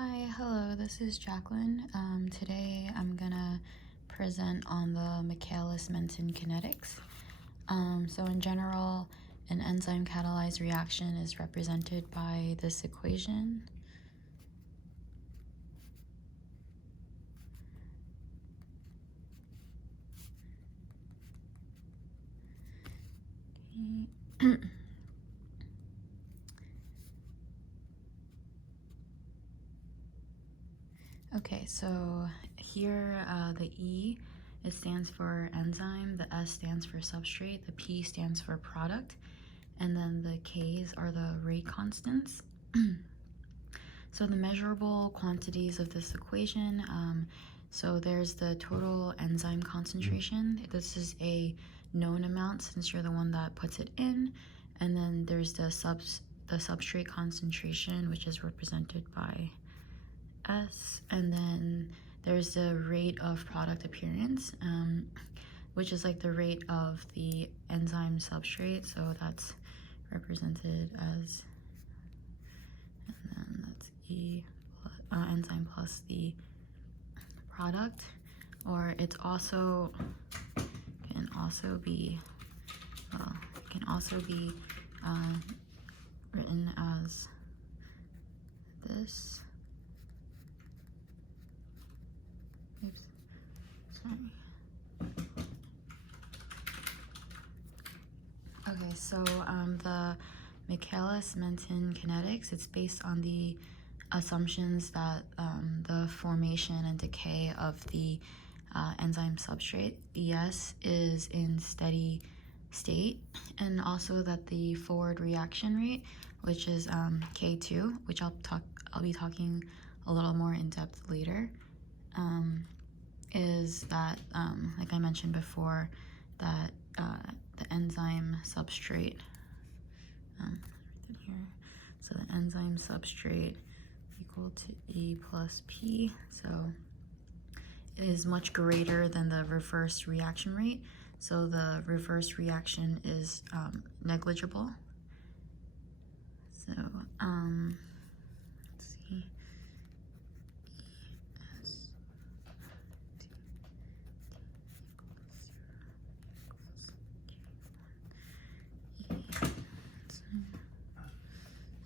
Hi, hello, this is Jacqueline. Today I'm gonna present on the Michaelis-Menten kinetics. So in general, an enzyme catalyzed reaction is represented by this equation. Okay. Okay, so here the E, it stands for enzyme, the S stands for substrate, the P stands for product, and then the K's are the rate constants. So the measurable quantities of this equation, so there's the total enzyme concentration. This is a known amount since you're the one that puts it in, and then there's the substrate concentration, which is represented by S, and then there's the rate of product appearance, which is like the rate of the enzyme substrate, so that's represented as, and then that's E enzyme plus the product, or it's also can also be written as this. Oops, sorry. Okay, so the Michaelis-Menten kinetics, it's based on the assumptions that the formation and decay of the enzyme substrate, ES, is in steady state, and also that the forward reaction rate, which is K2, which I'll be talking a little more in depth later, is that, like I mentioned before, that the enzyme substrate, here, so the enzyme substrate equal to E plus P, so it is much greater than the reverse reaction rate, so the reverse reaction is negligible. So let's see,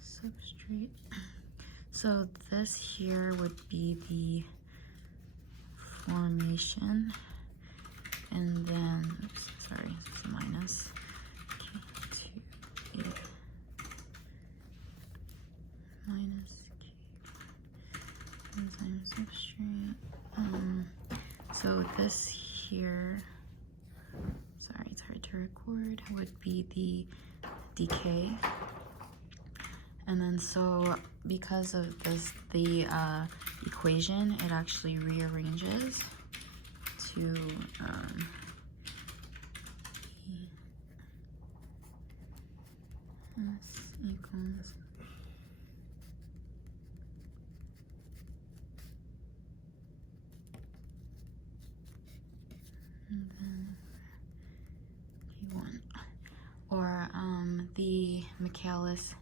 substrate. So this here would be the formation, and then, oops, sorry, it's minus K2 minus K enzyme substrate. So this here, sorry, it's hard to record, would be the decay. And then so because of this, the equation, it actually rearranges to S equals and then P1, or the Michaelis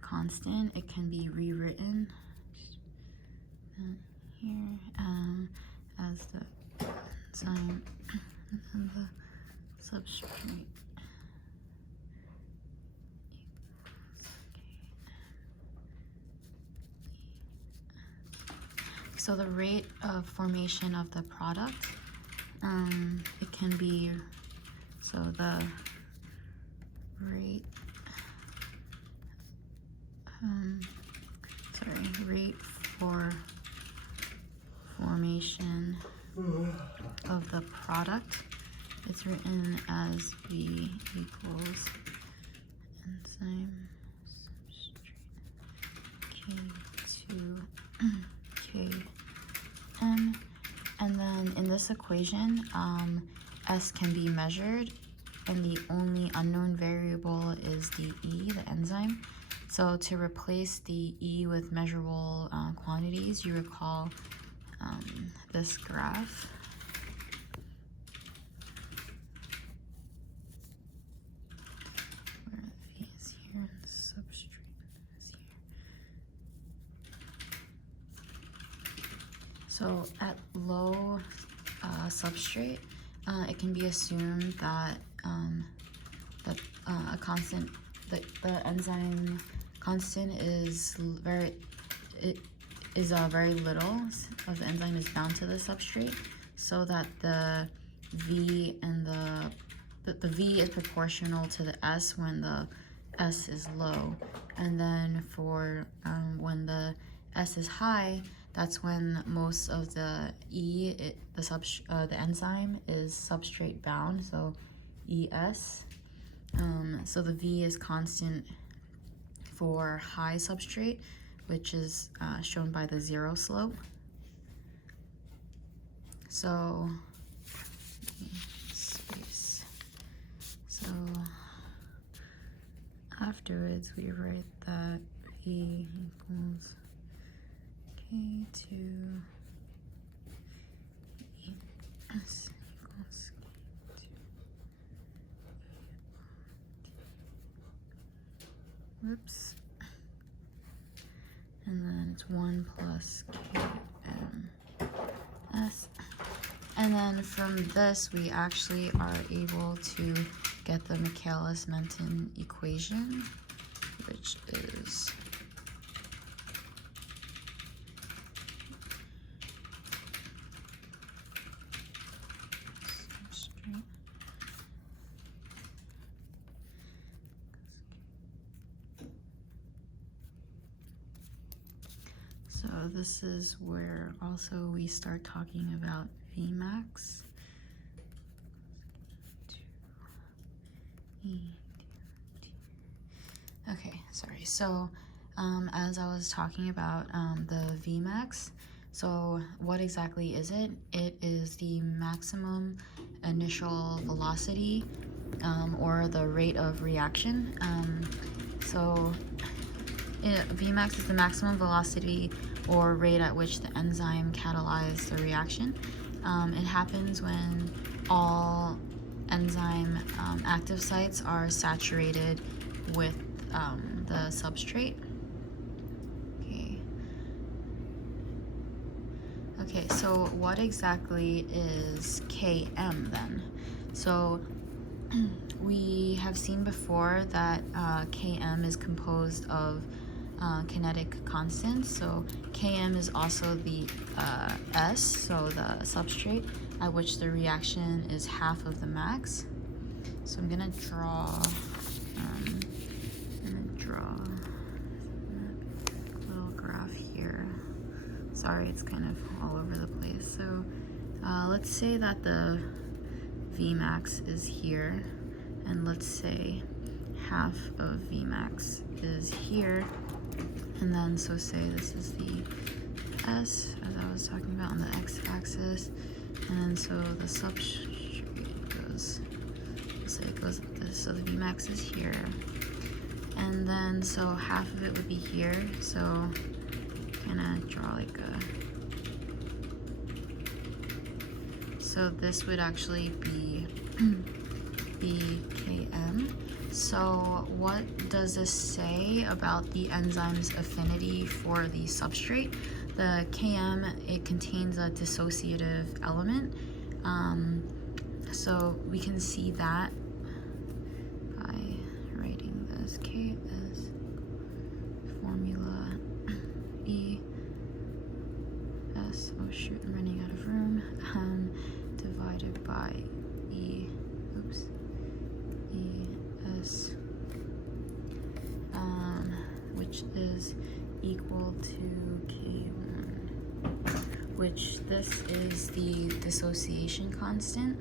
constant, it can be rewritten here as the enzyme and the substrate. So the rate of formation of the product, it can be, so the rate, rate for formation of the product, it's written as V equals enzyme substrate K2 Km, and then in this equation, S can be measured, and the only unknown variable is the E, the enzyme. So to replace the E with measurable quantities, you recall this graph. Where the V is here and the substrate is here. So at low substrate, it can be assumed that a constant, the enzyme constant is very little of the enzyme is bound to the substrate, so that the V and the V is proportional to the S when the S is low, and then for when the S is high, that's when most of the the enzyme is substrate bound, so ES. So the V is constant for high substrate, which is shown by the zero slope. So, space. So afterwards we write that V equals K2 ES equals K2. Whoops. And then it's 1 plus KMS. And then from this, we actually are able to get the Michaelis-Menten equation, which is so this is where also we start talking about Vmax. Okay, sorry. So as I was talking about the Vmax, so what exactly is it? It is the maximum initial velocity or the rate of reaction. Vmax is the maximum velocity or rate at which the enzyme catalyzes the reaction. It happens when all enzyme active sites are saturated with the substrate. Okay, so what exactly is Km then? So we have seen before that Km is composed of kinetic constants. So Km is also the S, so the substrate at which the reaction is half of the max. So I'm gonna draw a little graph here. Sorry, it's kind of all over the place. So let's say that the Vmax is here, and let's say half of Vmax is here, and then so say this is the S, as I was talking about, on the x-axis, and then so the substrate goes, so it goes like this, so the Vmax is here, and then so half of it would be here, so gonna draw like a, so this would actually be Km. So what does this say about the enzyme's affinity for the substrate? The Km, it contains a dissociative element. So we can see that by writing this K as formula E S, oh shoot, I'm running out of room, divided by ES, which is equal to K1, which this is the dissociation constant.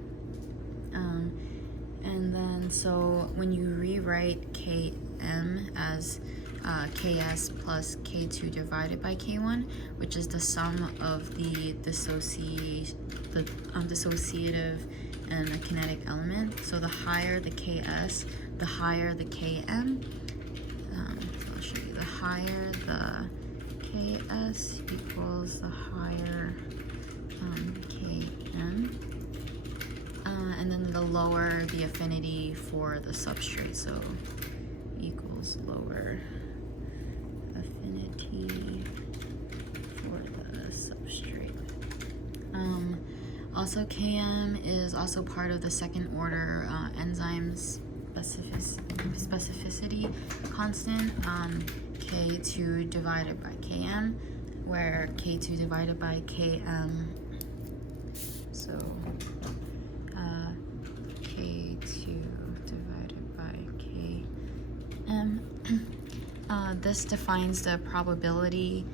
And then so when you rewrite Km as Ks plus K2 divided by K1, which is the sum of the dissociative and the kinetic element. So the higher the Ks, the higher the Km. So I'll show you. The higher the Ks equals the higher Km. And then the lower the affinity for the substrate, so equals lower affinity for the substrate. Also, Km is also part of the second order enzyme specificity constant, K2 divided by Km, where K2 divided by Km, so K2 divided by Km. This defines the probability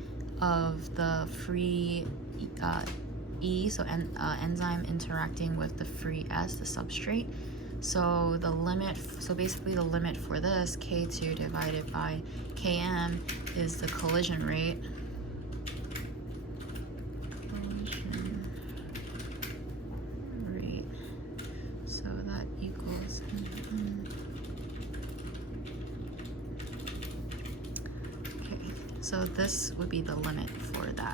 of the free E, so enzyme interacting with the free S, the substrate. So the limit, so basically the limit for this, K2 divided by Km, is the collision rate. So that equals, okay, so this would be the limit for that.